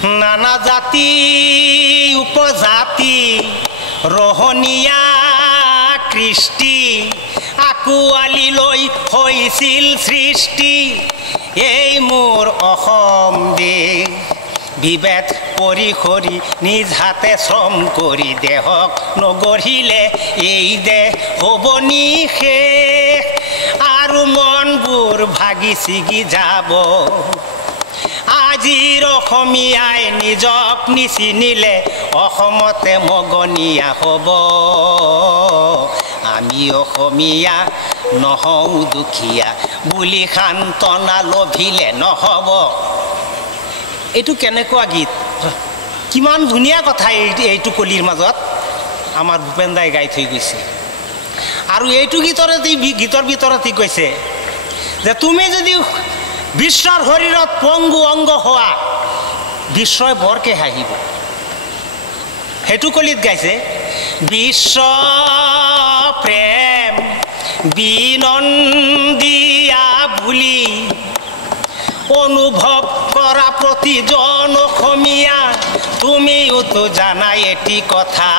নানা জাতি উপজাতি ৰহনীয়া কৃষ্টি আকুৱালি লৈ হৈছিল সৃষ্টি এই মোৰ অসম দেশ বিভেদ পৰিসৰি নিজ হাতে শ্ৰম কৰি দেহক নগঢ়িলে এই দেশ হ'ব নিশেষ আৰু মনবোৰ ভাগি ছিগি যাব আজিৰ অসমীয়াই নিজক নিচিনিলে অসমতে মগনীয়া হ'ব আমি অসমীয়া নহওঁ দুখীয়া বুলি সান্তনা লভিলে নহ'ব এইটো কেনেকুৱা গীত কিমান ধুনীয়া কথা এইটো কলিৰ মাজত আমাৰ ভূপেন দাই গাই থৈ গৈছে আৰু এইটো গীতৰ ভিতৰতে কৈছে যে তুমি যদি বিশ্বৰ শৰীৰত পংগু অংগ হোৱা বিশ্বই বৰকে হাঁহিব সেইটো কলিত গাইছে বিশ্ব প্ৰেম বিনন্দিয়া বুলি অনুভৱ কৰা প্ৰতিজন অসমীয়া তুমিওতো জানাই এটি কথা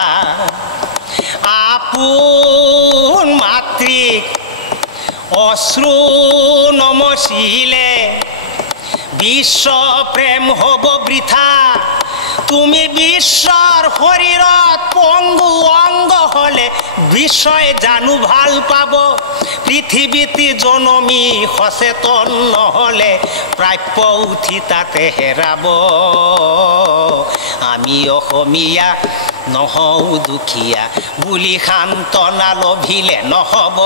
আপোন মাতৃক অশ্ৰু নমচিলে বিশ্ব প্ৰেম হ'ব বৃথা তুমি বিশ্বৰ শৰীৰত পংগু অংগ হ'লে বিশ্বই জানো ভাল পাব পৃথিৱীত জনমী সচেতন নহ'লে প্ৰাপ্য উঠি তাতে হেৰাব আমি অসমীয়া নহওঁ দুখীয়া বুলি সান্তনা লভিলে নহ'ব